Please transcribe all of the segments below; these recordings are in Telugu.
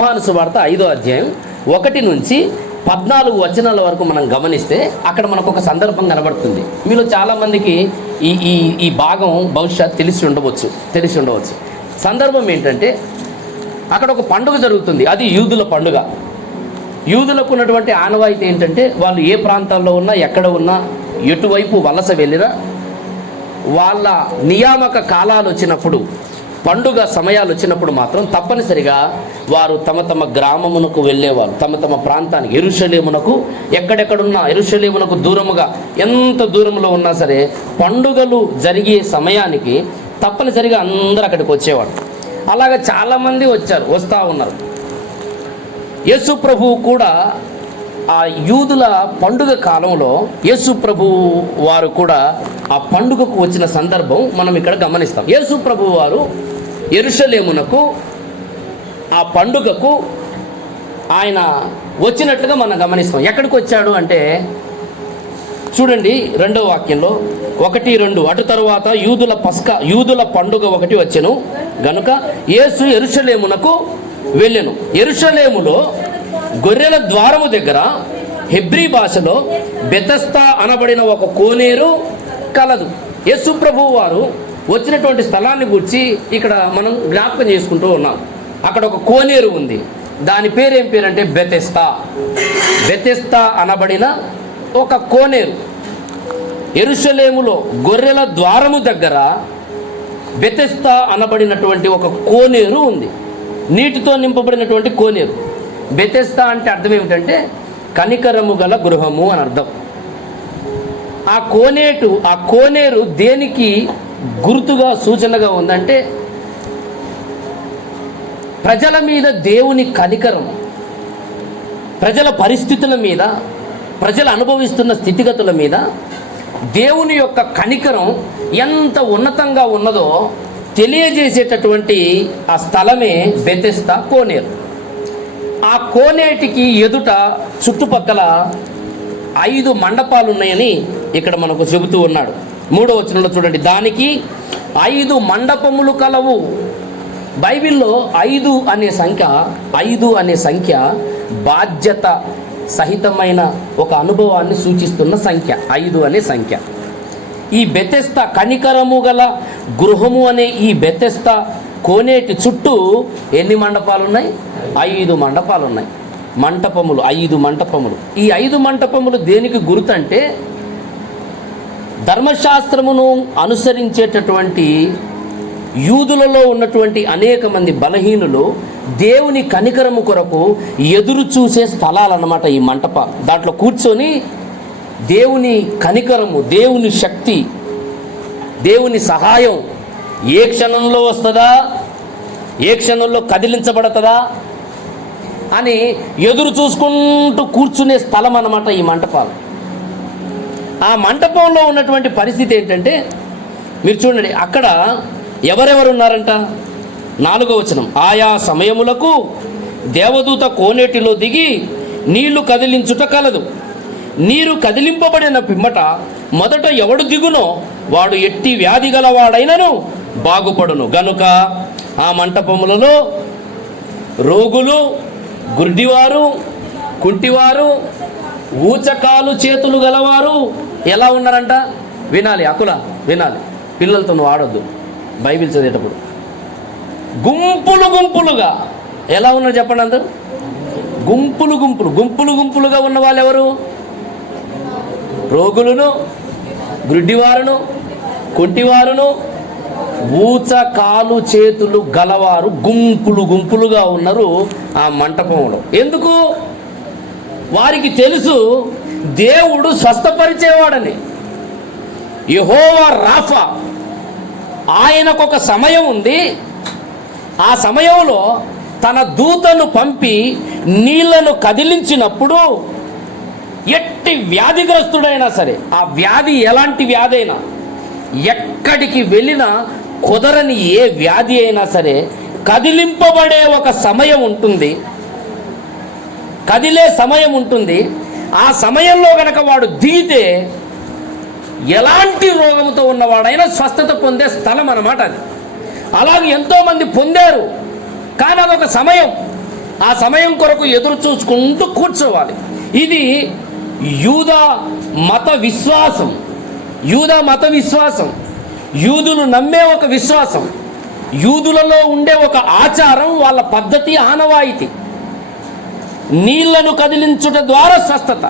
యోహాను సువార్త 5వ అధ్యాయం 1 నుంచి 14 వచనాల వరకు మనం గమనిస్తే అక్కడ మనకు ఒక సందర్భం కనబడుతుంది. మీలో చాలామందికి ఈ ఈ ఈ భాగం బహుశా తెలిసి ఉండవచ్చు. సందర్భం ఏంటంటే అక్కడ ఒక పండుగ జరుగుతుంది. అది యూదుల పండుగ. యూదులకు ఉన్నటువంటి ఆనవాయితీ ఏంటంటే వాళ్ళు ఏ ప్రాంతాల్లో ఉన్నా, ఎక్కడ ఉన్నా, ఎటువైపు వలస వెళ్ళినా వాళ్ళ నియామక కాలాలు వచ్చినప్పుడు, పండుగ సమయాలు వచ్చినప్పుడు మాత్రం తప్పనిసరిగా వారు తమ తమ గ్రామమునకు వెళ్ళేవారు. తమ ప్రాంతానికి, యెరూషలేమునకు, ఎక్కడెక్కడున్నా యెరూషలేమునకు దూరముగా, ఎంత దూరంలో ఉన్నా సరే పండుగలు జరిగే సమయానికి తప్పనిసరిగా అందరూ అక్కడికి వచ్చేవాడు. అలాగే చాలామంది వస్తూ ఉన్నారు. యేసు ప్రభువు కూడా ఆ యూదుల పండుగ కాలంలో యేసు ప్రభువు వారు కూడా ఆ పండుగకు వచ్చిన సందర్భం మనం ఇక్కడ గమనిస్తాం. యేసు ప్రభువు వారు యెరూషలేమునకు ఆ పండుగకు ఆయన వచ్చినట్లుగా మనం గమనిస్తాం. ఎక్కడికి వచ్చాడు అంటే చూడండి, 2వ వాక్యంలో 1-2 అటు తరువాత యూదుల పండుగ ఒకటి వచ్చెను గనుక యేసు యెరూషలేమునకు వెళ్ళెను. యెరూషలేములో గొర్రెల ద్వారము దగ్గర హెబ్రీ భాషలో బెతస్తా అనబడిన ఒక కోనేరు కలదు. యేసు ప్రభువు వారు వచ్చినటువంటి స్థలాన్ని గురించి ఇక్కడ మనం జ్ఞాపకం చేసుకుంటూ ఉన్నాం. అక్కడ ఒక కోనేరు ఉంది. దాని పేరు ఏం పేరంటే బెతెస్తా అనబడిన ఒక కోనేరు. యెరూషలేములో గొర్రెల ద్వారము దగ్గర బెతెస్తా అనబడినటువంటి ఒక కోనేరు ఉంది. నీటితో నింపబడినటువంటి కోనేరు. బెతెస్తా అంటే అర్థం ఏమిటంటే కనికరము గల గృహము అని అర్థం. ఆ కోనేరు దేనికి గుర్తుగా, సూచనగా ఉందంటే ప్రజల మీద దేవుని కనికరం, ప్రజల పరిస్థితుల మీద, ప్రజలు అనుభవిస్తున్న స్థితిగతుల మీద దేవుని యొక్క కనికరం ఎంత ఉన్నతంగా ఉన్నదో తెలియజేసేటటువంటి ఆ స్థలమే బెతెస్తా కోనేరు. ఆ కోనేటికి ఎదుట చుట్టుపక్కల 5 మండపాలు ఉన్నాయని ఇక్కడ మనకు చెబుతూ ఉన్నాడు. 3వ వచనంలో చూడండి, దానికి 5 మండపములు కలవు. బైబిల్లో 5 అనే సంఖ్య బాధ్యత సహితమైన ఒక అనుభవాన్ని సూచిస్తున్న సంఖ్య. 5 అనే సంఖ్య. ఈ బెతెస్తా కనికరము గల గృహము అనే ఈ బెతెస్తా కోనేటి చుట్టూ ఎన్ని మండపాలు ఉన్నాయి? 5 మండపాలు ఉన్నాయి. 5 మంటపములు. ఈ 5 మంటపములు దేనికి గుర్తంటే ధర్మశాస్త్రమును అనుసరించేటటువంటి యూదులలో ఉన్నటువంటి అనేక మంది బలహీనులు దేవుని కనికరము కొరకు ఎదురు చూసే స్థలాలన్నమాట ఈ మంటపాలు. దాంట్లో కూర్చొని దేవుని కనికరము, దేవుని శక్తి, దేవుని సహాయం ఏ క్షణంలో వస్తుందా, ఏ క్షణంలో కదిలించబడుతుందా అని ఎదురు చూసుకుంటూ కూర్చునే స్థలం అన్నమాట ఈ మంటపాలు. ఆ మంటపంలో ఉన్నటువంటి పరిస్థితి ఏంటంటే మీరు చూడండి, అక్కడ ఎవరెవరు ఉన్నారంట? 4వ వచనం, ఆయా సమయములకు దేవదూత కోనేటిలో దిగి నీళ్లు కదిలించుట కలదు. నీరు కదిలింపబడిన పిమ్మట మొదట ఎవడు దిగునో వాడు ఎట్టి వ్యాధి గలవాడైనను బాగుపడును. గనుక ఆ మంటపములలో రోగులు, గుడ్డివారు, కుంటివారు, ఊచకాలు చేతులు గలవారు ఎలా ఉన్నారంట? వినాలి, వినాలి. పిల్లలతో నువ్వు ఆడొద్దు బైబిల్ చదివేటప్పుడు. గుంపులుగా ఎలా ఉన్నారు చెప్పండి అందరూ? గుంపులుగా ఉన్న వాళ్ళు ఎవరు? రోగులను, గుడ్డివారును, కుంటివారును, ఊచ కాలు చేతులు గలవారు గుంపులుగా ఉన్నారు ఆ మంటపంలో. ఎందుకు? వారికి తెలుసు దేవుడు స్వస్థపరిచేవాడని. యెహోవా రాఫా, ఆయనకొక సమయం ఉంది. ఆ సమయంలో తన దూతను పంపి నీళ్లను కదిలించినప్పుడు ఎట్టి వ్యాధిగ్రస్తుడైనా సరే, ఆ వ్యాధి ఎలాంటి వ్యాధి అయినా, ఎక్కడికి వెళ్ళినా కుదరని ఏ వ్యాధి అయినా సరే కదిలింపబడే ఒక సమయం ఉంటుంది, కదిలే సమయం ఉంటుంది. ఆ సమయంలో గనక వాడు దిగితే ఎలాంటి రోగంతో ఉన్నవాడైనా స్వస్థత పొందే స్థలం అన్నమాట అది. అలాగే ఎంతోమంది పొందారు, కానీ అదొక సమయం. ఆ సమయం కొరకు ఎదురు చూసుకుంటూ కూర్చోవాలి. ఇది యూదా మత విశ్వాసం. యూదా మత విశ్వాసం, యూదులు నమ్మే ఒక విశ్వాసం, యూదులలో ఉండే ఒక ఆచారం, వాళ్ళ పద్ధతి, ఆనవాయితీ. నీళ్లను కదిలించుట ద్వారా స్వస్థత.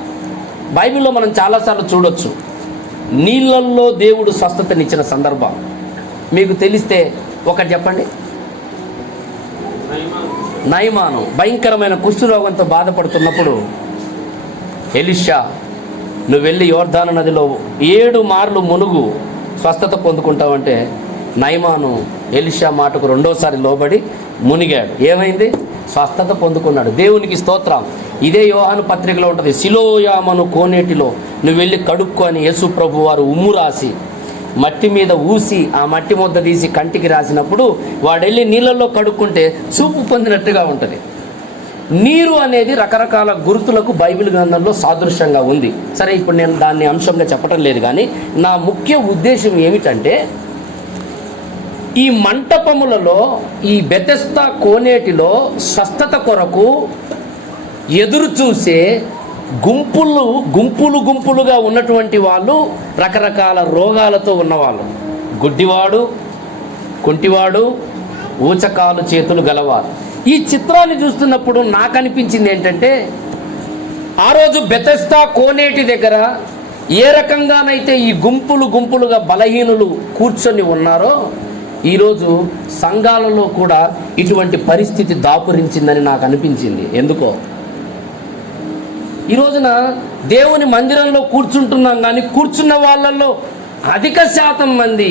బైబిల్లో మనం చాలాసార్లు చూడొచ్చు నీళ్ళల్లో దేవుడు స్వస్థతనిచ్చిన సందర్భం. మీకు తెలిస్తే ఒకటి చెప్పండి. నయమాను భయంకరమైన కుష్ఠరోగంతో బాధపడుతున్నప్పుడు ఎలీషా, నువ్వు వెళ్ళి యోర్దాను నదిలో 7 మార్లు మునుగు, స్వస్థత పొందుకుంటావంటే నయమాను ఎలీషా మాటకు 2వసారి లోబడి మునిగాడు. ఏమైంది? స్వస్థత పొందుకున్నాడు. దేవునికి స్తోత్రం. ఇదే యోహాను పత్రికలో ఉంటుంది. సిలోయామను కోనేటిలో నువ్వు వెళ్ళి కడుక్కో అని యేసు ప్రభు వారు ఉమ్ము రాసి మట్టి మీద ఊసి ఆ మట్టి ముద్ద తీసి కంటికి రాసినప్పుడు వాడు వెళ్ళి నీళ్ళల్లో కడుక్కుంటే చూపు పొందినట్టుగా ఉంటుంది. నీరు అనేది రకరకాల గుర్తులకు బైబిల్ గ్రంథంలో సాదృశ్యంగా ఉంది. సరే, ఇప్పుడు నేను దాన్ని అంశంగా చెప్పటం లేదు, కానీ నా ముఖ్య ఉద్దేశం ఏమిటంటే, ఈ మంటపములలో, ఈ బెతెస్దా కోనేటిలో స్వస్థత కొరకు ఎదురు చూసే గుంపులుగా ఉన్నటువంటి వాళ్ళు, రకరకాల రోగాలతో ఉన్నవాళ్ళు, గుడ్డివాడు, కుంటివాడు, ఊచకాలు చేతులు గలవారు. ఈ చిత్రాన్ని చూస్తున్నప్పుడు నాకు అనిపించింది ఏంటంటే, ఆ రోజు బెతెస్దా కోనేటి దగ్గర ఏ రకంగానైతే ఈ గుంపులుగా బలహీనులు కూర్చొని ఉన్నారో, ఈరోజు సంఘాలలో కూడా ఇటువంటి పరిస్థితి దాపురించిందని నాకు అనిపించింది. ఎందుకో, ఈ రోజున దేవుని మందిరంలో కూర్చుంటున్నాం, కానీ కూర్చున్న వాళ్ళల్లో అధిక శాతం మంది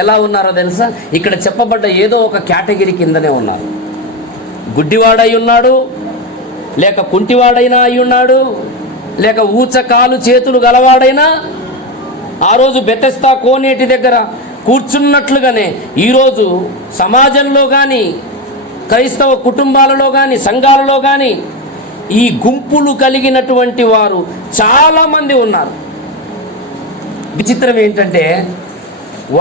ఎలా ఉన్నారో తెలుసా? ఇక్కడ చెప్పబడ్డ ఏదో ఒక కేటగిరీ కిందనే ఉన్నారు. గుడ్డివాడై ఉన్నాడు, లేక కుంటివాడైనా అయి ఉన్నాడు, లేక ఊచ కాలు చేతులు గలవాడైనా ఆ రోజు బెతెస్దా కోనేటి దగ్గర కూర్చున్నట్లుగానే ఈరోజు సమాజంలో కానీ, క్రైస్తవ కుటుంబాలలో కానీ, సంఘాలలో కానీ ఈ గుంపులు కలిగినటువంటి వారు చాలామంది ఉన్నారు. విచిత్రం ఏంటంటే,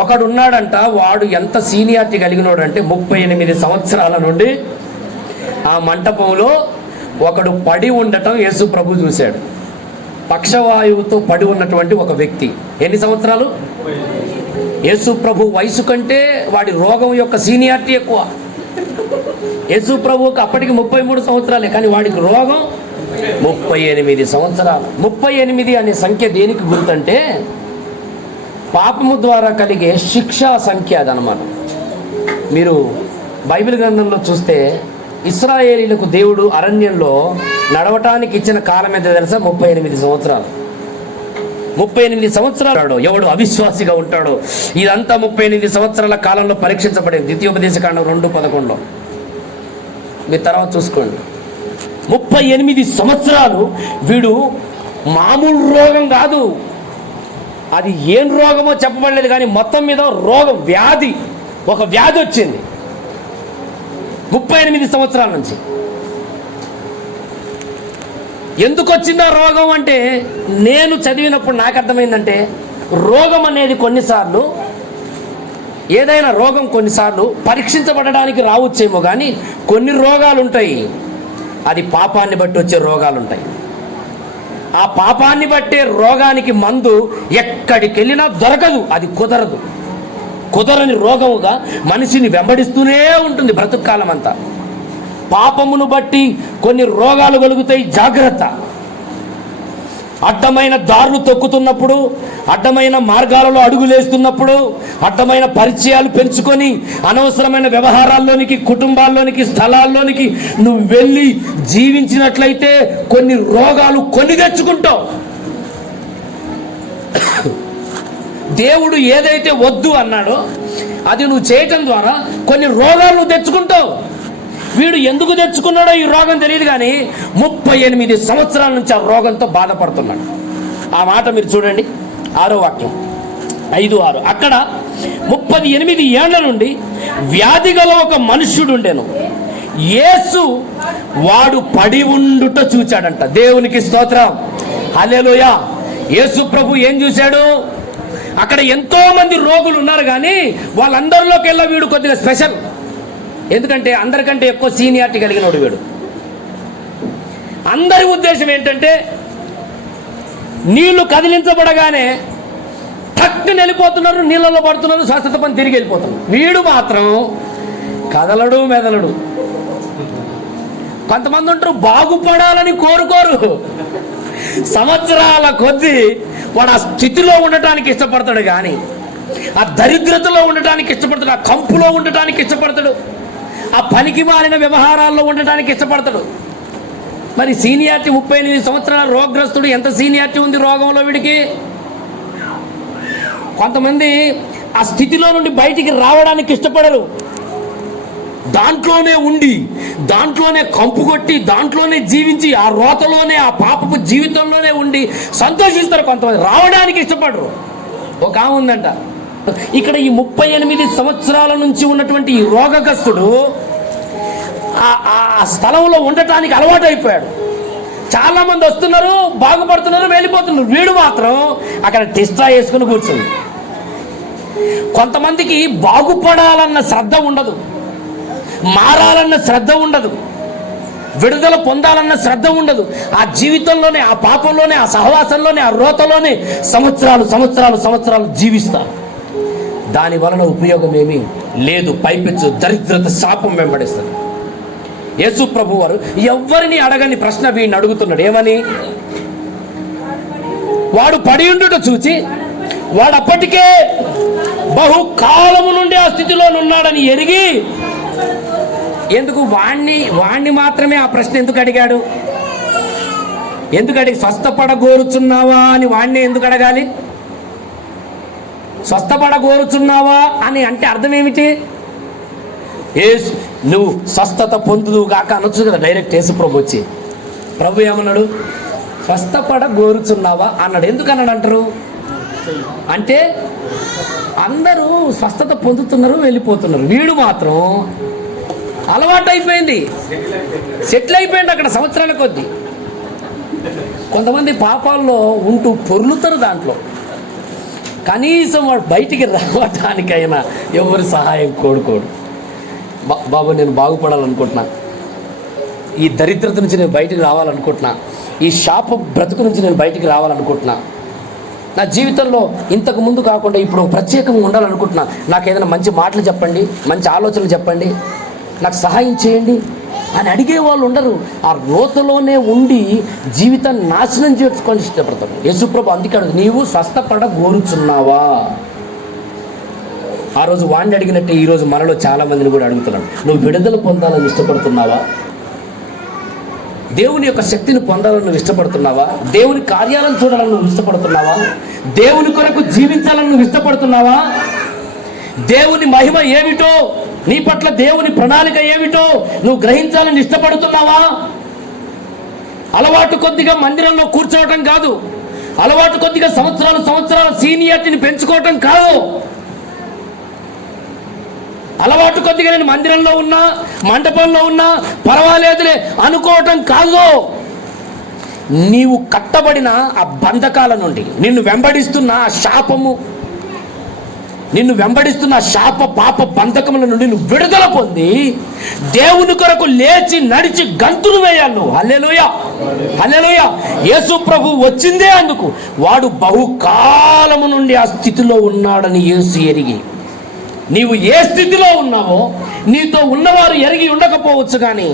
ఒకడున్నాడంట, వాడు ఎంత సీనియారిటీ కలిగినోడంటే 38 సంవత్సరాల నుండి ఆ మంటపంలో ఒకడు పడి ఉండటం యేసు ప్రభు చూశాడు. పక్షవాయువుతో పడి ఉన్నటువంటి ఒక వ్యక్తి. ఎన్ని సంవత్సరాలు? యేసు ప్రభు వయసు కంటే వాడి రోగం యొక్క సీనియారిటీ ఎక్కువ. యేసు ప్రభువుకు అప్పటికి 33 సంవత్సరాలే, కానీ వాడికి రోగం 38 సంవత్సరాలు. 38 అనే సంఖ్య దేనికి గుర్తంటే, పాపము ద్వారా కలిగే శిక్షా సంఖ్య అదనమాట. మీరు బైబిల్ గ్రంథంలో చూస్తే ఇశ్రాయేలీలకు దేవుడు అరణ్యంలో నడవటానికి ఇచ్చిన కాలం ఎంత తెలుసా? 38 సంవత్సరాలు. 38 సంవత్సరాలు ఎవడు అవిశ్వాసిగా ఉంటాడో, ఇదంతా 38 సంవత్సరాల కాలంలో పరీక్షించబడింది. ద్వితీయోపదేశకాండం 2:11లో మీరు తర్వాత చూసుకోండి. 38 సంవత్సరాలు వీడు మామూలు రోగం కాదు, అది ఏం రోగమో చెప్పబడలేదు, కానీ మొత్తం మీద రోగం, వ్యాధి, ఒక వ్యాధి వచ్చింది 38 సంవత్సరాల నుంచి. ఎందుకు వచ్చిందో రోగం అంటే, నేను చదివినప్పుడు నాకు అర్థమైందంటే, రోగం అనేది కొన్నిసార్లు, ఏదైనా రోగం కొన్నిసార్లు పరీక్షించబడడానికి రావచ్చేమో, కానీ కొన్ని రోగాలు ఉంటాయి అది పాపాన్ని బట్టి వచ్చే రోగాలు ఉంటాయి. ఆ పాపాన్ని బట్టే రోగానికి మందు ఎక్కడికి వెళ్ళినా దొరకదు, అది కుదరని రోగముగా మనిషిని వెంబడిస్తూనే ఉంటుంది బ్రతుకాలం అంతా. పాపమును బట్టి కొన్ని రోగాలు కలుగుతాయి, జాగ్రత్త. అడ్డమైన దారులు తొక్కుతున్నప్పుడు, అడ్డమైన మార్గాలలో అడుగులేస్తున్నప్పుడు, అడ్డమైన పరిచయాలు పెంచుకొని అనవసరమైన వ్యవహారాల్లోనికి, కుటుంబాల్లోనికి, స్థలాల్లోనికి నువ్వు వెళ్ళి జీవించినట్లయితే కొన్ని రోగాలు కొని తెచ్చుకుంటావు. దేవుడు ఏదైతే వద్దు అన్నాడో అది నువ్వు చేయటం ద్వారా కొన్ని రోగాలు నువ్వు తెచ్చుకుంటావు. వీడు ఎందుకు తెచ్చుకున్నాడో ఈ రోగం తెలియదు, కానీ 38 సంవత్సరాల నుంచి ఆ రోగంతో బాధపడుతున్నాడు. ఆ మాట మీరు చూడండి, 6వ వాక్యం 5:6. అక్కడ 38 ఏళ్ల నుండి వ్యాధి గల ఒక మనుష్యుడు ఉండెను. యేసు వాడు పడి ఉండుట చూచాడంట. దేవునికి స్తోత్రం, హల్లెలూయా. యేసు ప్రభు ఏం చూశాడు? అక్కడ ఎంతో మంది రోగులు ఉన్నారు, కానీ వాళ్ళందరిలోకి వెళ్ళా వీడు కొద్దిగా స్పెషల్. ఎందుకంటే అందరికంటే ఎక్కువ సీనియారిటీ కలిగినోడు వీడు. అందరి ఉద్దేశం ఏంటంటే నీళ్లు కదిలించబడగానే టక్కున వెళ్ళిపోతున్నారు, నీళ్ళలో పడుతున్నారు, స్వస్థత పని తిరిగి వెళ్ళిపోతున్నారు. వీడు మాత్రం కదలడు మెదలడు. కొంతమంది ఉంటారు బాగుపడాలని కోరుకోరు, సంవత్సరాల కొద్దీ వాడు ఆ స్థితిలో ఉండటానికి ఇష్టపడతాడు, కానీ ఆ దరిద్రతలో ఉండటానికి ఇష్టపడతాడు, ఆ కంపులో ఉండటానికి ఇష్టపడతాడు, ఆ పనికి మాలిన వ్యవహారాల్లో ఉండటానికి ఇష్టపడతాడు. మరి సీనియారిటీ 38 సంవత్సరాల రోగగ్రస్తుడు, ఎంత సీనియారిటీ ఉంది రోగంలో వీడికి? కొంతమంది ఆ స్థితిలో నుండి బయటికి రావడానికి ఇష్టపడరు, దాంట్లోనే ఉండి దాంట్లోనే కంపు కొట్టి దాంట్లోనే జీవించి ఆ రోతలోనే ఆ పాపపు జీవితంలోనే ఉండి సంతోషిస్తారు. కొంతమంది రావడానికి ఇష్టపడరు. ఒక ఆమె ఉందంట ఇక్కడ, ఈ 38 సంవత్సరాల నుంచి ఉన్నటువంటి ఈ రోగగ్రస్తుడు ఆ స్థలంలో ఉండటానికి అలవాటు అయిపోయాడు. చాలా మంది వస్తున్నారు, బాగుపడుతున్నారు, వెళ్ళిపోతున్నారు. వీడు మాత్రం అక్కడ టెస్ట్రా వేసుకుని కూర్చుంది. కొంతమందికి బాగుపడాలన్న శ్రద్ధ ఉండదు, మారాలన్న శ్రద్ధ ఉండదు, విడుదల పొందాలన్న శ్రద్ధ ఉండదు. ఆ జీవితంలోనే, ఆ పాపంలోనే, ఆ సహవాసంలోనే, ఆ రోతలోనే సంవత్సరాలు సంవత్సరాలు సంవత్సరాలు జీవిస్తారు. దాని వలన ఉపయోగం ఏమీ లేదు. పైపెచ్చు దరిద్రత, శాపం వెంబడిస్తారు. యేసు ప్రభు వారు ఎవరిని అడగని ప్రశ్న వీడిని అడుగుతున్నాడు. ఏమని? వాడు పడి ఉండుట చూచి వాడు అప్పటికే బహుకాలము నుండి ఆ స్థితిలో ఉన్నాడని ఎరిగి, ఎందుకు వాణ్ణి మాత్రమే ఆ ప్రశ్న ఎందుకు అడిగాడు? ఎందుకు అడిగి స్వస్థపడగోరుచున్నావా అని వాణ్ణి ఎందుకు అడగాలి? స్వస్థపడగోరుచున్నావా అని అంటే అర్థం ఏమిటి? నువ్వు స్వస్థత పొందుదు కాక అనొచ్చు కదా డైరెక్ట్. యేసు ప్రభు వచ్చి, ప్రభు ఏమన్నాడు? స్వస్థపడగోరుచున్నావా అన్నాడు. ఎందుకు అన్నాడు అంటారు అంటే అందరూ స్వస్థత పొందుతున్నారు, వెళ్ళిపోతున్నారు. వీడు మాత్రం అలవాటు అయిపోయింది, సెటిల్ అయిపోయింది అక్కడ సంవత్సరాల కొద్దీ. కొంతమంది పాపాల్లో ఉంటూ పొర్లుతారు, దాంట్లో కనీసం వాడు బయటికి రావటానికైనా ఎవరి సహాయం కోరుకోడు. బాబు నేను బాగుపడాలనుకుంటున్నా, ఈ దరిద్రత నుంచి నేను బయటికి రావాలనుకుంటున్నా, ఈ శాప బ్రతుకు నుంచి నేను బయటికి రావాలనుకుంటున్నా, నా జీవితంలో ఇంతకు ముందు కాకుండా ఇప్పుడు ప్రత్యేకంగా ఉండాలనుకుంటున్నా, నాకు ఏదైనా మంచి మాటలు చెప్పండి, మంచి ఆలోచనలు చెప్పండి, నాకు సహాయం చేయండి అని అడిగే వాళ్ళు ఉండరు. ఆ రోతలోనే ఉండి జీవితాన్ని నాశనం చేసుకొని ఇష్టపడతారు. యేసుప్రభు అందుకే అడుగు, నీవు స్వస్థపడగోరుచున్నావా? ఆ రోజు వాడిని అడిగినట్టే ఈరోజు మనలో చాలా మందిని కూడా అడుగుతున్నాడు. నువ్వు విడుదల పొందాలని ఇష్టపడుతున్నావా? దేవుని యొక్క శక్తిని పొందాలని నువ్వు ఇష్టపడుతున్నావా? దేవుని కార్యాలను చూడాలని నువ్వు ఇష్టపడుతున్నావా? దేవుని కొరకు జీవించాలని నువ్వు ఇష్టపడుతున్నావా? దేవుని మహిమ ఏమిటో, నీ పట్ల దేవుని ప్రణాళిక ఏమిటో నువ్వు గ్రహించాలని ఇష్టపడుతున్నావా? అలవాటు కొద్దిగా మందిరంలో కూర్చోవటం కాదు, అలవాటు కొద్దిగా సంవత్సరాల సీనియారిటీని పెంచుకోవటం కాదు, అలవాటు కొద్దిగా నేను మందిరంలో ఉన్నా, మండపంలో ఉన్నా పర్వాలేదులే అనుకోవటం కాదు. నీవు కట్టబడిన ఆ బంధకాల నుండి, నిన్ను వెంబడిస్తున్న ఆ శాపము, నిన్ను వెంబడిస్తున్న శాప పాప బంధకముల నుండి నువ్వు విడుదల పొంది దేవుని కొరకు లేచి నడిచి గంతులు వేయాలి నువ్వు. హల్లెలూయా, హల్లెలూయా. యేసు ప్రభు వచ్చిందే అందుకు. వాడు బహుకాలము నుండి ఆ స్థితిలో ఉన్నాడని యేసు ఎరిగి, నీవు ఏ స్థితిలో ఉన్నావో నీతో ఉన్నవారు ఎరిగి ఉండకపోవచ్చు, కానీ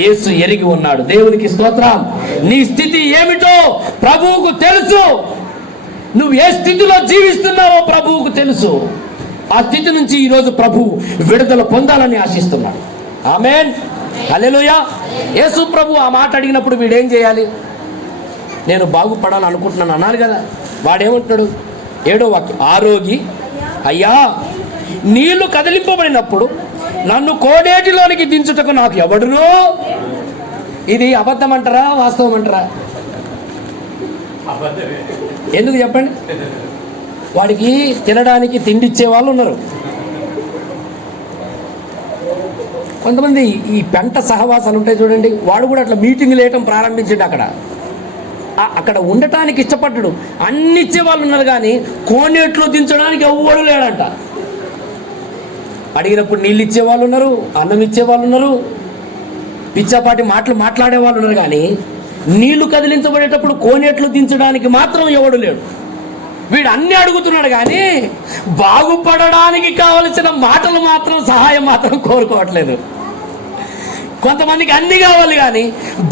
యేసు ఎరిగి ఉన్నాడు. దేవునికి స్తోత్రం. నీ స్థితి ఏమిటో ప్రభువుకు తెలుసు. నువ్వు ఏ స్థితిలో జీవిస్తున్నావో ప్రభువుకు తెలుసు. ఆ స్థితి నుంచి ఈరోజు ప్రభువు విడుదల పొందాలని ఆశిస్తున్నాడు. ఆమేన్, హల్లెలూయా. యేసు ప్రభు ఆ మాట అడిగినప్పుడు వీడేం చేయాలి? నేను బాగుపడాలని అనుకుంటున్నాను అన్నాను కదా. వాడేమంటున్నాడు? 7వ వాక్యం, ఆరోగి అయ్యా నీళ్లు కదిలింపబడినప్పుడు నన్ను కోడేటిలోనికి దించుటకు నాకు ఎవడునో. ఇది అబద్ధం అంటారా వాస్తవం అంటారా? ఎందుకు చెప్పండి? వాడికి తినడానికి తిండి ఇచ్చే వాళ్ళు ఉన్నారు. కొంతమంది ఈ పెంట సహవాసాలు ఉంటాయి చూడండి, వాడు కూడా అట్లా మీటింగ్లు వేయటం ప్రారంభించండి. అక్కడ ఉండటానికి ఇష్టపడ్డాడు. అన్ని ఇచ్చే వాళ్ళు ఉన్నారు, కానీ కోనేట్లో దించడానికి ఎవ్వడు లేడంట. అడిగినప్పుడు నీళ్ళు ఇచ్చేవాళ్ళు ఉన్నారు, అన్నం ఇచ్చేవాళ్ళు ఉన్నారు, పిచ్చాపాటి మాటలు మాట్లాడే వాళ్ళు ఉన్నారు, కానీ నీళ్లు కదిలించబడేటప్పుడు కోనేట్లు దించడానికి మాత్రం ఎవడు లేడు. వీడు అన్ని అడుగుతున్నాడు, కానీ బాగుపడడానికి కావలసిన మాటలు మాత్రం, సహాయం మాత్రం కోరుకోవట్లేదు. కొంతమందికి అన్ని కావాలి, కానీ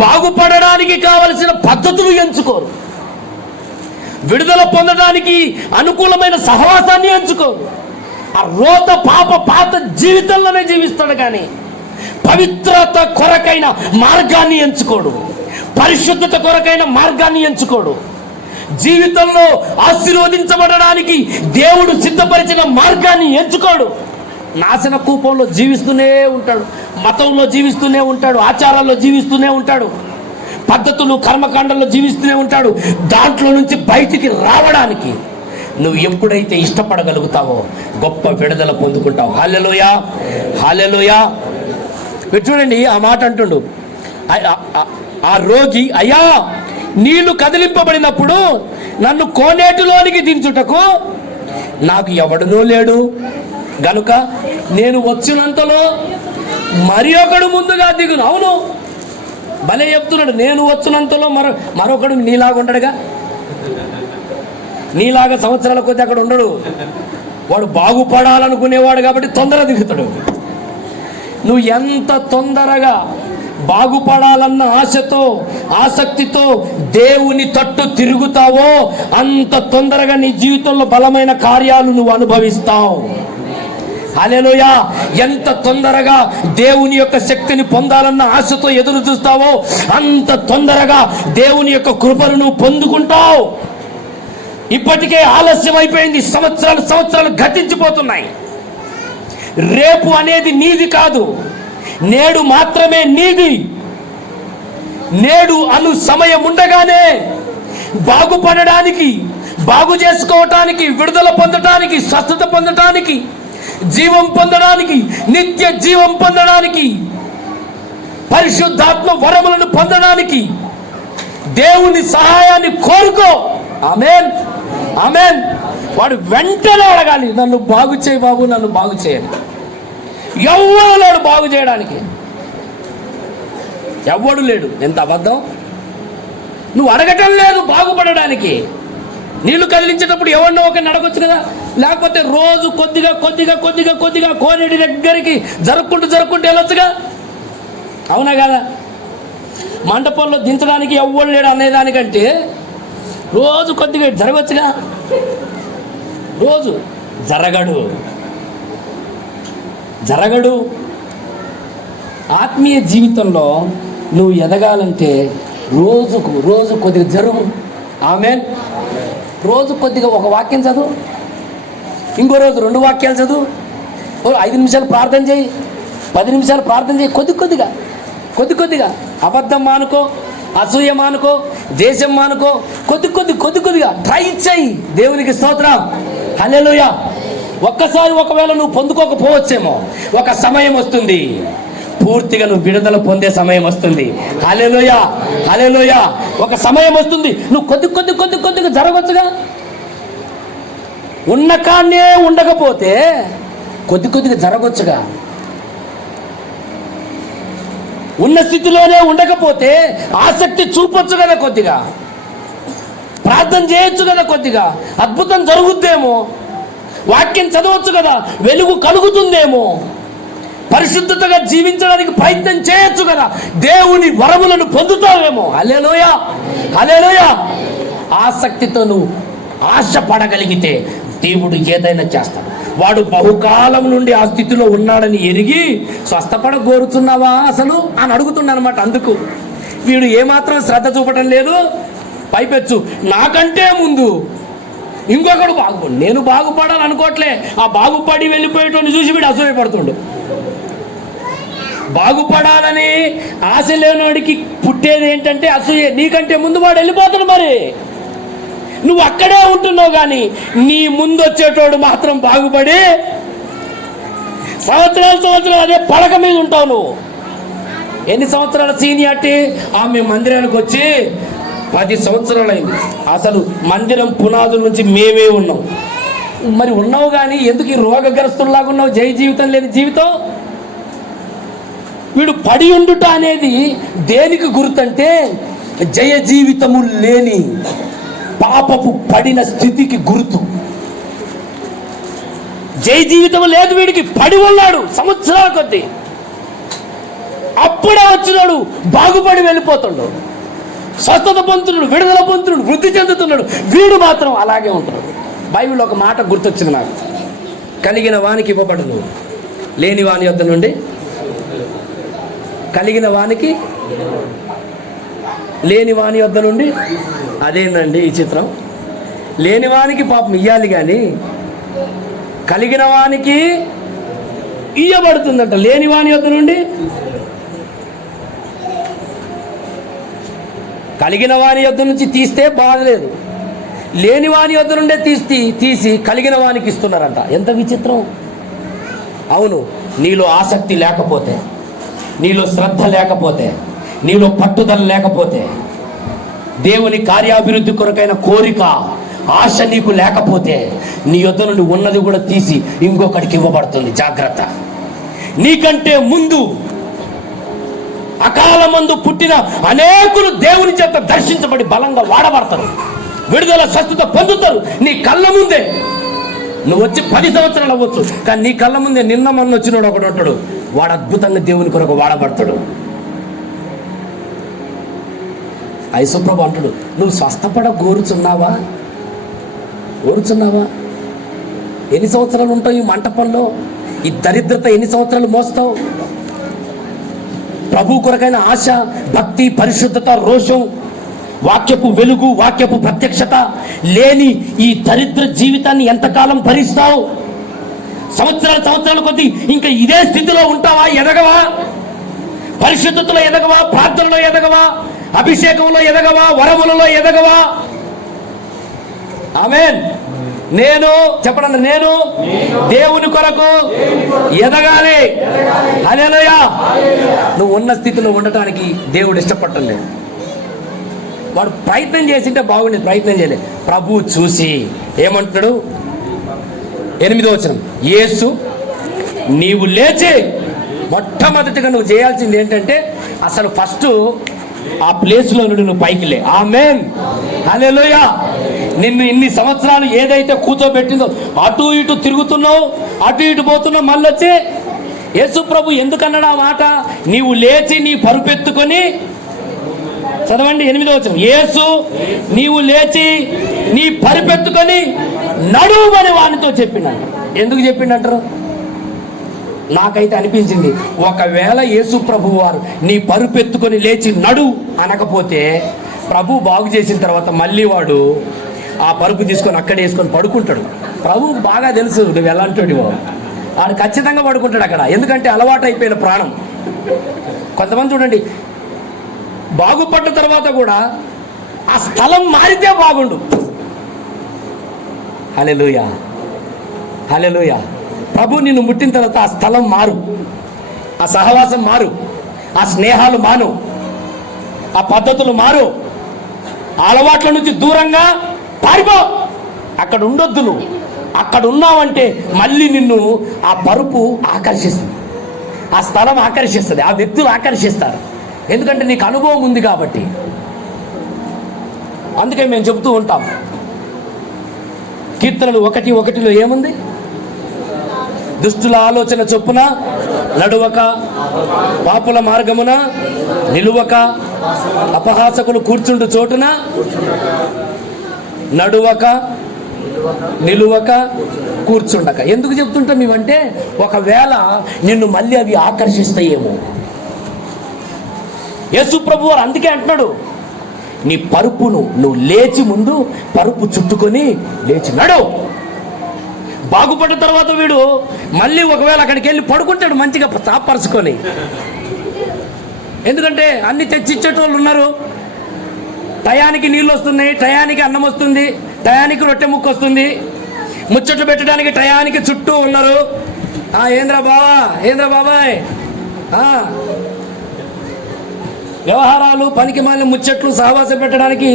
బాగుపడడానికి కావలసిన పద్ధతులు ఎంచుకోరు. విడుదల పొందడానికి అనుకూలమైన సహవాసాన్ని ఎంచుకోరు. ఆ రోత పాత జీవితంలోనే జీవిస్తాడు, కానీ పవిత్రత కొరకైన మార్గాన్ని ఎంచుకోడు. పరిశుద్ధత కొరకైన మార్గాన్ని ఎంచుకోడు. జీవితంలో ఆశీర్వదించబడడానికి దేవుడు సిద్ధపరిచిన మార్గాన్ని ఎంచుకోడు. నాశన కూపంలో జీవిస్తూనే ఉంటాడు, మతంలో జీవిస్తూనే ఉంటాడు, ఆచారాల్లో జీవిస్తూనే ఉంటాడు, పద్ధతులు కర్మకాండంలో జీవిస్తూనే ఉంటాడు. దాంట్లో నుంచి బయటికి రావడానికి నువ్వు ఎప్పుడైతే ఇష్టపడగలుగుతావో గొప్ప విడుదల పొందుకుంటావు. హల్లెలూయా, హల్లెలూయా. చూడండి, ఆ మాట అంటుండు ఆ రోగి, అయ్యా నీళ్లు కదిలింపబడినప్పుడు నన్ను కోనేటిలోనికి దించుటకు నాకు ఎవడునూ లేడు గనుక నేను వచ్చినంతలో మరి ఒకడు ముందుగా దిగును. అవును, భలే చెప్తున్నాడు. నేను వచ్చినంతలో మరొకడు నీలాగా ఉండడుగా. నీలాగా సంవత్సరాల కొద్ది అక్కడ ఉండడు. వాడు బాగుపడాలనుకునేవాడు కాబట్టి తొందరగా దిగుతాడు. నువ్వు ఎంత తొందరగా బాగుపడాలన్న ఆశతో, ఆసక్తితో దేవుని తట్టు తిరుగుతావో అంత తొందరగా నీ జీవితంలో బలమైన కార్యాలు నువ్వు అనుభవిస్తావు. హల్లెలూయా. ఎంత తొందరగా దేవుని యొక్క శక్తిని పొందాలన్న ఆశతో ఎదురు చూస్తావో అంత తొందరగా దేవుని యొక్క కృపను నువ్వు పొందుకుంటావు. ఇప్పటికే ఆలస్యం అయిపోయింది. సంవత్సరాలు గతించిపోతున్నాయి. రేపు అనేది నీది కాదు, నేడు మాత్రమే నీది. నేడు అను సమయం ఉండగానే బాగుపడడానికి, బాగు చేసుకోవటానికి, విడుదల పొందటానికి, స్వస్థత పొందటానికి, జీవం పొందడానికి, నిత్య జీవం పొందడానికి, పరిశుద్ధాత్మ వరములను పొందడానికి దేవుని సహాయాన్ని కోరుకో. ఆమేన్, ఆమేన్. వాడు వెంటనే అడగాలి, నన్ను బాగు చేయి బాబు, నన్ను బాగు చేయాలి. ఎవ్వడు లేడు బాగు చేయడానికి, ఎవ్వడు లేడు. ఎంత అబద్ధం. నువ్వు అడగటం లేదు బాగుపడడానికి. నీళ్లు కదిలించేటప్పుడు ఎవరినో ఒక నడకొచ్చు కదా, లేకపోతే రోజు కొద్దిగా కొద్దిగా కొద్దిగా కొద్దిగా కోనేటి దగ్గరికి జరుపుకుంటూ వెళ్ళొచ్చుగా. అవునా కదా? మండపంలో దించడానికి ఎవ్వడు లేడు అనేదానికంటే రోజు కొద్దిగా జరగవచ్చుగా. రోజు జరగడు. ఆత్మీయ జీవితంలో నువ్వు ఎదగాలంటే రోజు కొద్దిగా జరుగు. ఆమేన్. రోజు కొద్దిగా ఒక వాక్యం చదువు, ఇంకో రోజు 2 వాక్యాలు చదువు, 5 నిమిషాలు ప్రార్థన చేయి, 10 నిమిషాలు ప్రార్థన చేయి. కొద్ది కొద్దిగా అబద్ధం మానుకో, అసూయ మానుకో, దేశం మానుకో. కొద్దిగా ట్రై చేయి. దేవునికి స్తోత్రం. హల్లెలూయా. ఒక్కసారి ఒకవేళ నువ్వు పొందుకోకపోవచ్చేమో, ఒక సమయం వస్తుంది, పూర్తిగా నువ్వు విడుదల పొందే సమయం వస్తుంది. హల్లెలూయా, హల్లెలూయా. ఒక సమయం వస్తుంది, నువ్వు కొద్దిగా జరగవచ్చుగా. ఉన్న కాన్నే ఉండకపోతే కొద్దిగా జరగవచ్చుగా. ఉన్న స్థితిలోనే ఉండకపోతే ఆసక్తి చూపొచ్చు కదా, కొద్దిగా ప్రార్థన చేయొచ్చు కదా, కొద్దిగా అద్భుతం జరుగుద్దేమో, వాక్యం చదవచ్చు కదా, వెలుగు కలుగుతుందేమో, పరిశుద్ధతగా జీవించడానికి ప్రయత్నం చేయొచ్చు కదా, దేవుని వరములను పొందుతావేమో. హల్లెలూయా, హల్లెలూయా. ఆసక్తితో నువ్వు ఆశపడగలిగితే దేవుడు ఏదైనా చేస్తాడు. వాడు బహుకాలం నుండి ఆ స్థితిలో ఉన్నాడని ఎరిగి స్వస్థపడ కోరుతున్నావా అసలు అని అడుగుతున్నా అనమాట. అందుకు వీడు ఏమాత్రం శ్రద్ధ చూపటం లేదు. పైపెచ్చు నాకంటే ముందు ఇంకొకడు నేను బాగుపడాలి అనుకోవట్లే. ఆ బాగుపడి వెళ్ళిపోయేటోని చూసి వీడు అసూయపడుతుండు. బాగుపడాలని ఆశ లేనివాడికి పుట్టేది ఏంటంటే అసూయ. నీకంటే ముందు వాడు వెళ్ళిపోతాడు. మరి నువ్వు అక్కడే ఉంటున్నావు, కానీ నీ ముందు వచ్చేటోడు మాత్రం బాగుపడి సంవత్సరాలు అదే పడక మీద ఉంటావు. నువ్వు ఎన్ని సంవత్సరాల సీనియారిటీ? ఆమె మందిరానికి వచ్చి 10 సంవత్సరాలు అయింది. అసలు మందిరం పునాదుల నుంచి మేమే ఉన్నాం. మరి ఉన్నావు, కానీ ఎందుకు ఈ రోగగ్రస్తుల్లాగా ఉన్నావు? జై జీవితం లేని జీవితం. వీడు పడి ఉండుట అనేది దేనికి గుర్తంటే జయ జీవితము లేని పాపపు పడిన స్థితికి గుర్తు. జయ జీవితం లేదు వీడికి, పడి ఉన్నాడు సంవత్సరాల కొద్దీ. అప్పుడే వచ్చినాడు, బాగుపడి వెళ్ళిపోతున్నాడు, స్వస్థత పొందుతున్నాడు, విడుదల పొందుతున్నాడు, వృద్ధి చెందుతున్నాడు. వీడు మాత్రం అలాగే ఉంటున్నాడు. బైబిల్లో ఒక మాట గుర్తొచ్చింది నాకు, కలిగిన వానికి ఇవ్వబడును, లేని వాని యొద్ద నుండి. కలిగిన వానికి లేని వాని యొద్ద నుండి. అదేందండి ఈ చిత్రం? లేని వానికి పాపం ఇయ్యాలి కానీ కలిగిన వానికి ఇయ్యబడుతుందంట, లేని వాని యొద్ద నుండి. కలిగిన వాని యొద్ద నుంచి తీస్తే బాధలేదు, లేని వాని యొద్ద నుండే తీసి కలిగిన వానికి ఇస్తున్నారంట. ఎంత విచిత్రం! అవును, నీలో ఆసక్తి లేకపోతే, నీలో శ్రద్ధ లేకపోతే, నీలో పట్టుదల లేకపోతే, దేవుని కార్యాభివృద్ధి కొరకైన కోరిక ఆశ నీకు లేకపోతే, నీ యొద్ద నుండి ఉన్నది కూడా తీసి ఇంకొకటికి ఇవ్వబడుతుంది. జాగ్రత్త. నీకంటే ముందు అకాలమందు పుట్టిన అనేకులు దేవుని చేత దర్శించబడి బలంగా వాడబడతారు, విడుదల స్వస్థత పొందుతారు నీ కళ్ళ ముందే. నువ్వు వచ్చి 10 సంవత్సరాలు అవ్వచ్చు, కానీ నీ కళ్ళ ముందే నిన్న మొన్న వచ్చినాడు ఒకడు ఉంటాడు, వాడు అద్భుతంగా దేవుని కొరకు వాడబడతాడు. యేసుప్రభు అంటాడు, నువ్వు స్వస్థపడ కోరుచున్నావా? ఎన్ని సంవత్సరాలు ఉంటావు ఈ మంటపంలో? ఈ దరిద్రత ఎన్ని సంవత్సరాలు మోస్తావు? ప్రభు కొరకైన ఆశ, భక్తి, పరిశుద్ధత, రోషం, వాక్యపు వెలుగు, వాక్యపు ప్రత్యక్షత లేని ఈ దరిద్ర జీవితాన్ని ఎంతకాలం భరిస్తావు? సంవత్సరాల కొద్దీ ఇంకా ఇదే స్థితిలో ఉంటావా? ఎదగవా? పరిశుద్ధతలో ఎదగవా? ప్రార్థనలో ఎదగవా? అభిషేకంలో ఎదగవా? వరములలో ఎదగవా? ఆమేన్. చెప్పండి, నేను దేవుని కొరకు ఎదగాలి. హల్లెలూయా. నువ్వు ఉన్న స్థితిలో ఉండటానికి దేవుడు ఇష్టపడటం లేదు. వాడు ప్రయత్నం చేసింటే బాగుండేది, ప్రయత్నం చేయలేదు. ప్రభు చూసి ఏమంటున్నాడు? 8వ వచనం, యేసు నీవు లేచి. మొట్టమొదటిగా నువ్వు చేయాల్సింది ఏంటంటే, అసలు ఫస్ట్ ఆ ప్లేస్లో నుండి నువ్వు పైకి లే. ఆమేన్. హల్లెలూయా. నిన్ను ఇన్ని సంవత్సరాలు ఏదైతే కూర్చోబెట్టిందో, అటు ఇటు తిరుగుతున్నావు, అటు ఇటు పోతున్నావు, మళ్ళీ వచ్చి యేసు ప్రభు ఎందుకన్నాడు ఆ మాట? నీవు లేచి నీ పరుపెత్తుకొని, చదవండి 8వ వచనం, యేసు నీవు లేచి నీ పరుపెత్తుకొని నడువని వానితో చెప్పిండంట. ఎందుకు చెప్పిండంటారు? నాకైతే అనిపించింది, ఒకవేళ యేసు ప్రభు వారు నీ పరుపెత్తుకొని లేచి నడు అనకపోతే, ప్రభు బాగు చేసిన తర్వాత మళ్ళీ వాడు ఆ పరుపు తీసుకొని అక్కడే వేసుకొని పడుకుంటాడు. ప్రభువుకు బాగా తెలుసు నువ్వు ఎలాంటి వాడు ఖచ్చితంగా పడుకుంటాడు అక్కడ, ఎందుకంటే అలవాటు అయిపోయిన ప్రాణం. కొంతమంది చూడండి, బాగుపడ్డ తర్వాత కూడా ఆ స్థలం మారితే బాగుండు. హల్లెలూయా, హల్లెలూయా. ప్రభు నిన్ను ముట్టిన తర్వాత ఆ స్థలం మారు, ఆ సహవాసం మారు, ఆ స్నేహాలు మాను, ఆ పద్ధతులు మారు, ఆ అలవాట్ల నుంచి దూరంగా పారిపో. అక్కడ ఉండొద్దు. నువ్వు అక్కడ ఉన్నావంటే మళ్ళీ నిన్ను ఆ పరుపు ఆకర్షిస్తుంది, ఆ స్థలం ఆకర్షిస్తుంది, ఆ వ్యక్తులు ఆకర్షిస్తారు. ఎందుకంటే నీకు అనుభవం ఉంది కాబట్టి. అందుకే మేము చెబుతూ ఉంటాం, కీర్తనలు 1:1 ఏముంది? దుష్టుల ఆలోచన చొప్పున నడువక, పాపుల మార్గమున నిలువక, అపహాసకులు కూర్చుండు చోటున నడువక, నిలువక, కూర్చుండక. ఎందుకు చెప్తుంటాం ఇవంటే, ఒకవేళ నిన్ను మళ్ళీ అవి ఆకర్షిస్తాయేమో. యేసు ప్రభు వారు అందుకే అంటున్నాడు, నీ పరుపును నువ్వు లేచి ముందు పరుపు చుట్టుకొని లేచి నడు. బాగుపడ్డ తర్వాత వీడు మళ్ళీ ఒకవేళ అక్కడికి వెళ్ళి పడుకుంటాడు మంచిగా చాపరుచుకొని. ఎందుకంటే అన్ని తెచ్చిచ్చేటోళ్ళు ఉన్నారు, టయానికి నీళ్ళు వస్తున్నాయి, టయానికి అన్నం వస్తుంది, టయానికి రొట్టె ముక్క వస్తుంది, ముచ్చట్లు పెట్టడానికి టయానికి చుట్టూ ఉన్నారు. ఏంద్రా బావా, ఏంద్రా బాబాయ్, వ్యవహారాలు, పనికి మాలిన ముచ్చట్లు, సహవాసం పెట్టడానికి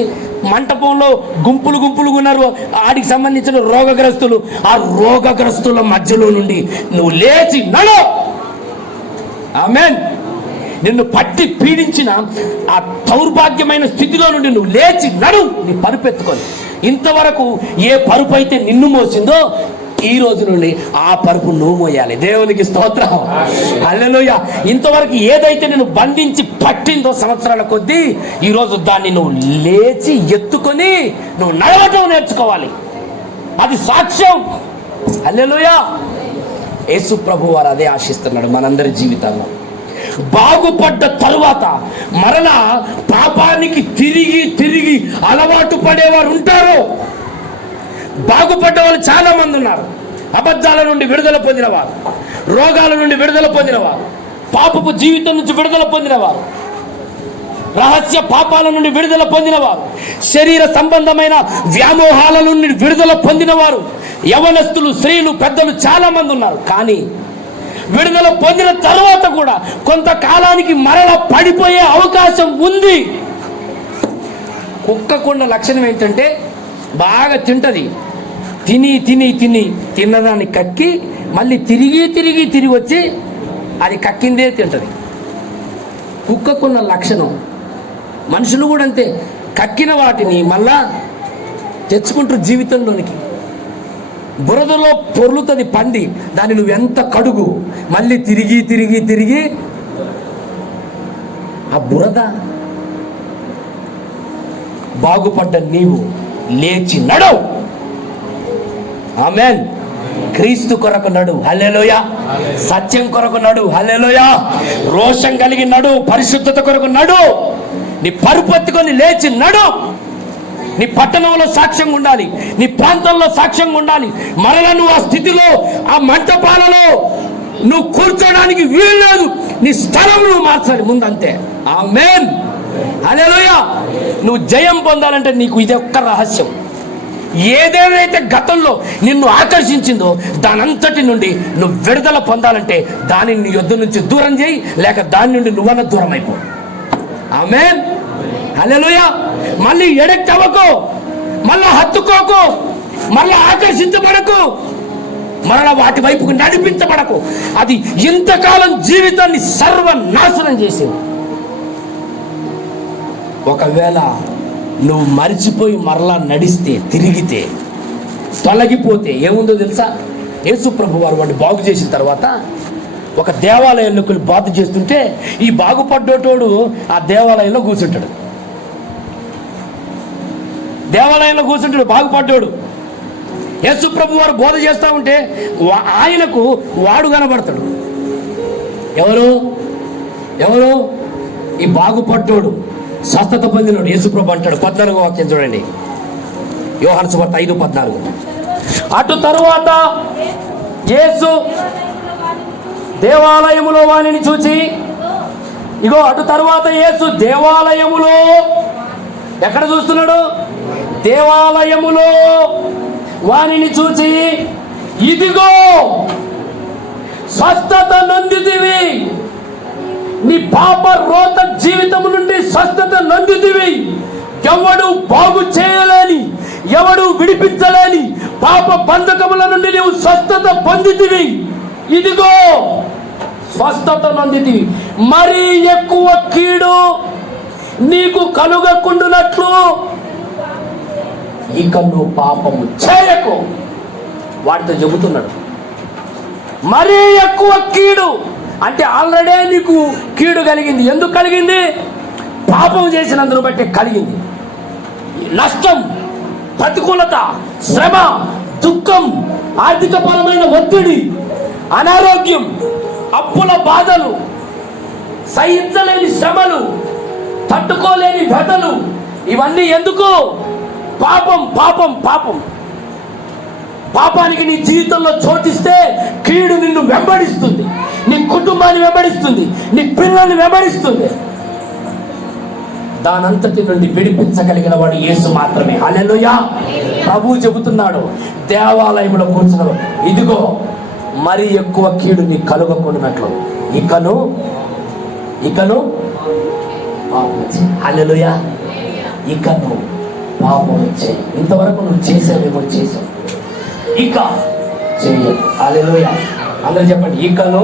మంటపంలో గుంపులు ఉన్నారు. ఆడికి సంబంధించిన రోగగ్రస్తులు, ఆ రోగగ్రస్తుల మధ్యలో నుండి నువ్వు లేచి నడు. ఆమేన్. నిన్ను పట్టి పీడించిన ఆ దౌర్భాగ్యమైన స్థితిలో నుండి నువ్వు లేచి నడు, నీ పరుపెత్తుకొని. ఇంతవరకు ఏ పరుపు అయితే నిన్ను మోసిందో ఈ రోజు నుండి ఆ పరుపు నువ్వు మోయాలి. దేవునికి స్తోత్రం, హల్లెలూయా. ఇంతవరకు ఏదైతే నేను బంధించి పట్టిందో సంవత్సరాల కొద్దీ, ఈరోజు దాన్ని నువ్వు లేచి ఎత్తుకొని నువ్వు నడవటం నేర్చుకోవాలి. అది సాక్ష్యం. హల్లెలూయా. యేసు ప్రభు వారు అదే ఆశిస్తున్నాడు మనందరి జీవితంలో. బాగుపడ్డ తరువాత మరలా పాపానికి తిరిగి తిరిగి అలవాటు పడేవారు ఉంటారు. బాగుపడ్డ వాళ్ళు చాలా మంది ఉన్నారు. అబద్ధాల నుండి విడుదల పొందినవారు, రోగాల నుండి విడుదల పొందినవారు, పాపపు జీవితం నుంచి విడుదల పొందినవారు, రహస్య పాపాల నుండి విడుదల పొందినవారు, శరీర సంబంధమైన వ్యామోహాల నుండి విడుదల పొందినవారు, యవనస్తులు, స్త్రీలు, పెద్దలు చాలా మంది ఉన్నారు. కానీ విడుదల పొందిన తర్వాత కూడా కొంతకాలానికి మరల పడిపోయే అవకాశం ఉంది. కుక్కకున్న లక్షణం ఏంటంటే బాగా తింటది, తిని తిని తిని తిన్నదాన్ని కక్కి మళ్ళీ తిరిగి తిరిగి తిరిగి వచ్చి అది కక్కిందే తింటది. కుక్కకున్న లక్షణం. మనుషులు కూడా అంతే, కక్కిన వాటిని మళ్ళా తెచ్చుకుంటారు జీవితంలోనికి. బురదలో పొర్లుతుంది పంది, దాన్ని నువ్వు ఎంత కడుగు మళ్ళీ తిరిగి తిరిగి తిరిగి ఆ బురద. బాగుపడ్డ నీవు లేచి నడవు. ఆమేన్. క్రీస్తు కొరకు నడు, హల్లెలూయా. సత్యం కొరకు నడు, హల్లెలూయా. రోషం కలిగి నడు, పరిశుద్ధత కొరకు నడు. నీ పరుపెత్తుకొని లేచి నడు. నీ పట్టణంలో సాక్ష్యంగా ఉండాలి, నీ ప్రాంతంలో సాక్ష్యంగా ఉండాలి. మరలా నువ్వు ఆ స్థితిలో, ఆ మంటపాలలో నువ్వు కూర్చోడానికి వీల్లేదు. నీ స్థలం నువ్వు మార్చాలి ముందంతే. ఆమేన్, హల్లెలూయా. నువ్వు జయం పొందాలంటే నీకు ఇది ఒక్క రహస్యం. ఏదేదైతే గతంలో నిన్ను ఆకర్షించిందో దానంతటి నుండి నువ్వు విడుదల పొందాలంటే దానిని నీ యొద్ద నుంచి దూరం చేయి, లేక దాని నుండి నువ్వన్న దూరం అయిపో. ఆమేన్, హల్లెలూయా. మళ్ళీ ఎడెక్ట్ అవ్వకు, మళ్ళా హత్తుకోకు, మళ్ళా ఆకర్షించబడకు, మరలా వాటి వైపుకు నడిపించబడకు. అది ఇంతకాలం జీవితాన్ని సర్వనాశనం చేసింది. ఒకవేళ నువ్వు మరిచిపోయి మరలా నడిస్తే, తిరిగితే, తొలగిపోతే ఏముందో తెలుసా? యేసు ప్రభు వారు వాడిని బాగు చేసిన తర్వాత ఒక దేవాలయంలోకి వెళ్ళి బాధ చేస్తుంటే ఈ బాగుపడ్డోటోడు ఆ దేవాలయంలో కూర్చుంటాడు. దేవాలయంలో కూర్చుంటాడు బాగుపడ్డాడు. యేసు ప్రభు వారు బోధ చేస్తూ ఉంటే ఆయనకు వాడు కనబడతాడు. ఎవరు ఎవరు? ఈ బాగుపడ్డోడు, స్వస్థత పొందినోడు. యేసు ప్రభు అంటాడు, 14వ వాక్యం చూడండి, యోహాను సువార్త 5:14. అటు తరువాత యేసు దేవాలయములో వానిని చూచి, ఇగో అటు తరువాత యేసు దేవాలయములో, ఎక్కడ చూస్తున్నాడు? దేవాలయములో వానిని చూచి, ఇదిగో స్వస్థత నొందితివి, నీ పాప రోత జీవితము నుండి స్వస్థత నొందితివి. ఎవడు బాగు చేయలేని, ఎవడు విడిపించలేని పాప బంధకముల నుండి నీవు స్వస్థత పొందితివి. ఇదిగో స్వస్థత నొందితివి. మరీ ఎక్కువ కీడు నీకు కలుగకుండునట్లు ఇక నువ్వు పాపము చేయకు. వాడితో చెబుతున్నాడు. మరీ ఎక్కువ కీడు అంటే ఆల్రెడీ నీకు కీడు కలిగింది. ఎందుకు కలిగింది? పాపం చేసినందును బట్టి కలిగింది. నష్టం, ప్రతికూలత, శ్రమ, దుఃఖం, ఆర్థికపరమైన ఒత్తిడి, అనారోగ్యం, అప్పుల బాధలు, సహించలేని శ్రమలు, తట్టుకోలేని వ్యధలు, ఇవన్నీ ఎందుకు? పాపం పాపం పాపం. పాపానికి నీ జీవితంలో చోటిస్తే కీడు నిన్ను వెంబడిస్తుంది, నీ కుటుంబాన్ని వెంబడిస్తుంది, నీ పిల్లల్ని వెంబడిస్తుంది. దానంతటి నుండి విడిపించగలిగిన వాడు యేసు మాత్రమే. హల్లెలూయా. ప్రభువు చెబుతున్నాడు, దేవాలయంలో కూర్చున్నాడు, ఇదిగో మరి ఎక్కువ కీడు నీ కలుగకుండానట్లు ఇకను హల్లెలూయా, ఇకను పాపం చేయి. ఇంతవరకు నువ్వు చేసావేమో చేసావు, ఇక చెయ్యి. హల్లెలూయా. అందరూ చెప్పండి, ఇకను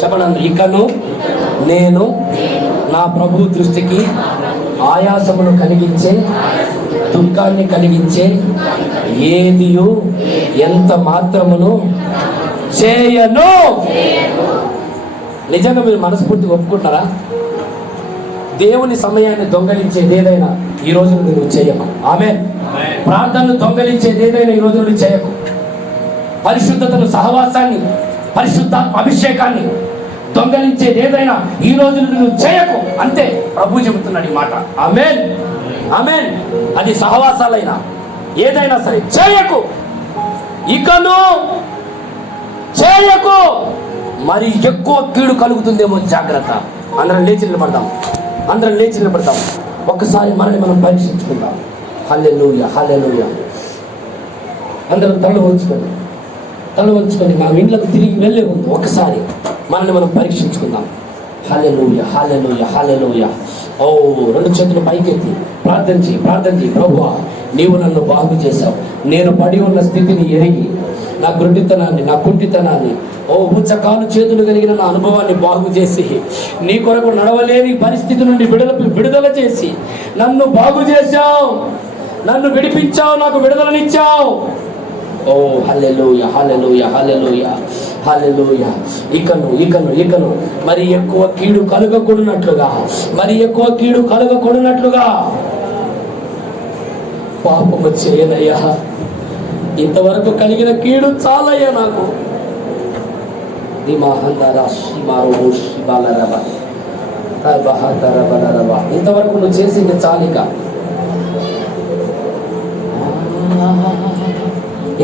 చెప్పండి అందరూ, ఇకను నేను నా ప్రభు దృష్టికి ఆయాసమును కలిగించే, దుఃఖాన్ని కలిగించే ఏదియు ఎంత మాత్రమును చేయను. నిజంగా మీరు మనస్ఫూర్తిగా ఒప్పుకుంటారా? దేవుని సమయాన్ని దొంగలించేది ఏదైనా ఈ రోజు నుండి నువ్వు చేయకు. ఆమేన్. ప్రార్థనను దొంగలించేది ఏదైనా ఈ రోజు నుండి చేయకు. పరిశుద్ధతను, సహవాసాన్ని, పరిశుద్ధ అభిషేకాన్ని దొంగలించేది ఏదైనా ఈ రోజు నుండి నువ్వు చేయకు. అంతే ప్రభు చెబుతున్నాడు ఈ మాట. ఆమేన్, ఆమేన్. అది సహవాసాలైనా ఏదైనా సరే చేయకు, ఇకను చేయకు. మరి ఎక్కువ కీడు కలుగుతుందేమో జాగ్రత్త. అందరం లేచి నిలబడదాం, అందరం లేచి నిలబడదాం. ఒక్కసారి మనల్ని మనం పరీక్షించుకుందాం. హల్లెలూయా, హల్లెలూయా. అందరం తల వంచుకొని మన ఇంట్లోకి తిరిగి వెళ్ళే ముందు ఒక్కసారి మనల్ని మనం పరీక్షించుకుందాం. హల్లెలూయా, హల్లెలూయా, హల్లెలూయా. ఓ 2 చేతులు పైకెత్తి ప్రార్థన చేయి. ప్రభువా, నీవు నన్ను బాగు చేశావు. నేను పడి ఉన్న స్థితిని ఎరిగి నా గుడ్డితనాన్ని, నా కుంటితనాన్ని, ఉచ్చకాలు చేతులు కలిగిన నా అనుభవాన్ని బాగు చేసి నీ కొరకు నడవలేని పరిస్థితి నుండి విడుదల చేసి నన్ను బాగు చేశావు, నన్ను విడిపించావు, నాకు విడుదలనిచ్చావు. ఓ హల్లెలూయా, హల్లెలూయా, హల్లెలూయా, హల్లెలూయా. ఇకను మరి ఎక్కువ కీడు కలుగకూడనట్లుగా పాపము చేయనయ్యా. ఇంతవరకు కలిగిన కీడు చాలయ్యా నాకు. ఇంతవరకు నువ్వు చేసింది చాలిక.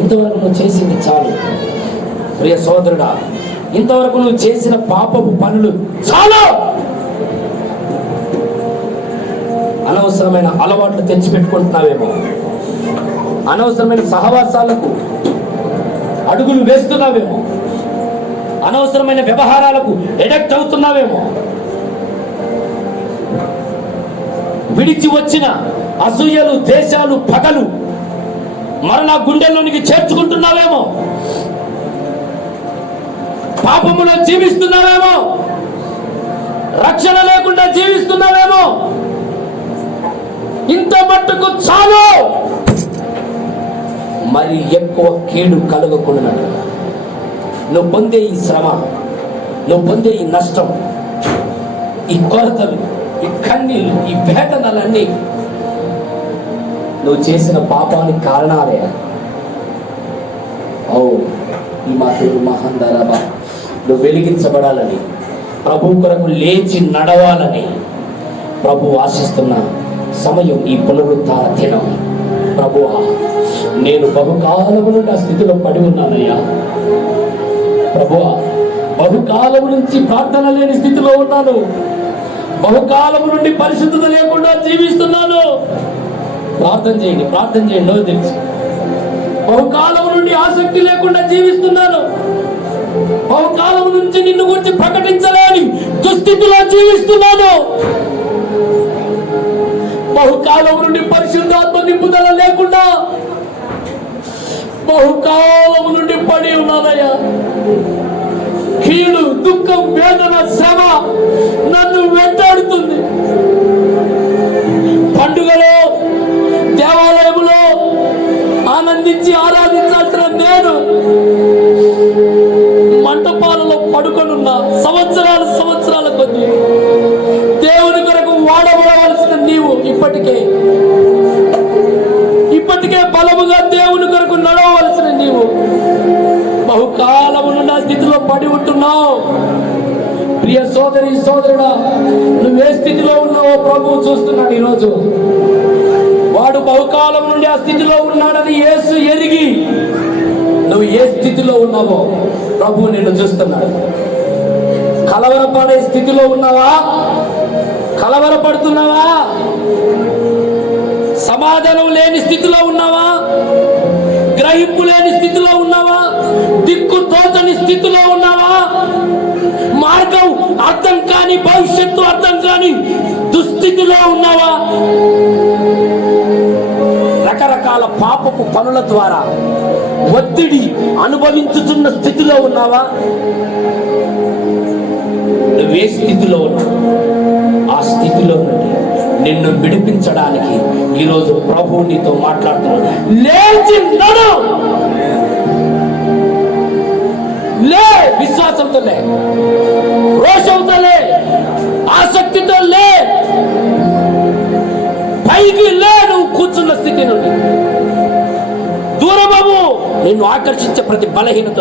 ఇంతవరకు నువ్వు చేసింది చాలు. ప్రియ సోదరుడా, ఇంతవరకు నువ్వు చేసిన పాపపు పనులు చాలు. అనవసరమైన అలవాట్లు తెచ్చిపెట్టుకుంటున్నావేమో, అనవసరమైన సహవాసాలకు అడుగులు వేస్తున్నావేమో, అనవసరమైన వ్యవహారాలకు ఎడక్ట్ అవుతున్నావేమో, విడిచి వచ్చిన అసూయలు, దేశాలు, పగలు మరలా గుండెల్లోనికి చేర్చుకుంటున్నావేమో, పాపములో జీవిస్తున్నావేమో, రక్షణ లేకుండా జీవిస్తున్నావేమో. ఇంత మట్టుకు చాలు. మరి ఎక్కువ కీడు కలుగకుండా నువ్వు పొందే ఈ శ్రమ, నువ్వు పొందే ఈ నష్టం, ఈ కొరతలు, ఈ కన్నీళ్ళు, ఈ వేదనలన్నీ నువ్వు చేసిన పాపానికి కారణాలే. ఈ మాటలు మహందరబా, నువ్వు వెలిగించబడాలని, ప్రభు కొరకు లేచి నడవాలని ప్రభు ఆశిస్తున్న సమయం ఈ పునరుద్ధార దినం. ప్రభువా, నేను బహుకాలము నుండి ఆ స్థితిలో పడి ఉన్నానయ్యా. ప్రభువా, బహుకాలము నుంచి ప్రార్థన లేని స్థితిలో ఉన్నాను. బహుకాలము నుండి పరిశుద్ధత లేకుండా జీవిస్తున్నాను. ప్రార్థన చేయండి. నోరు తెరిచి. బహుకాలము నుండి ఆసక్తి లేకుండా జీవిస్తున్నాను. బహుకాలము నుంచి నిన్ను గురించి ప్రకటించలేని దుస్థితిలో జీవిస్తున్నాను. బహుకాలం నుండి పరిశుద్ధాత్మ నింపుదల లేకుండా బహుకాలం నుండి పడి ఉన్నానయ్యా. కీడు, దుఃఖం, వేదన, శ్రమ నన్ను వెంటాడుతుంది. పండుగలో, దేవాలయములో ఆనందించి ఆరాధించాల్సిన నేను మంటపాలలో పడుకొనున్నా. సంవత్సరాల కొద్ది దేవుని కొరకు వాడబడవలసిన నీవు ఇప్పటికే బలముగా దేవుని కొరకు నడవవలసిన నీవు బహుకాలము నుండి ఆ స్థితిలో పడి ఉంటున్నావు. ప్రియ సోదరుడా, నువ్వే స్థితిలో ఉన్నావో ప్రభువు చూస్తున్నాడు ఈరోజు. వాడు బహుకాలం నుండి ఆ స్థితిలో ఉన్నాడని యేసు ఎరిగి నువ్వు ఏ స్థితిలో ఉన్నావో ప్రభువు నిన్ను చూస్తున్నాడు. కలవరపడే స్థితిలో ఉన్నావా? కలవరపడుతున్నావా? సమాధానం లేని స్థితిలో ఉన్నావా? గ్రహింపు లేని స్థితిలో ఉన్నావా? దిక్కు తోచని స్థితిలో ఉన్నావా? మార్గం అర్థం కాని, భవిష్యత్తు అర్థం కాని దుస్థితిలో ఉన్నావా? రకరకాల పాపపు పనుల ద్వారా ఒత్తిడి అనుభవించుతున్న స్థితిలో ఉన్నావా? నువ్వే స్థితిలో ఉన్నావు, ఆ స్థితిలో నుండి నిన్ను విడిపించడానికి ఈరోజు ప్రభువు నీతో మాట్లాడుతున్నాడు. లేచి నడు, లే, విశ్వాసంతో లే, రోషంతో లే, ఆసక్తితో లే, పైకి లే. నువ్వు కూర్చున్న స్థితి నుండి దూరమవు. నిన్ను ఆకర్షించే ప్రతి బలహీనత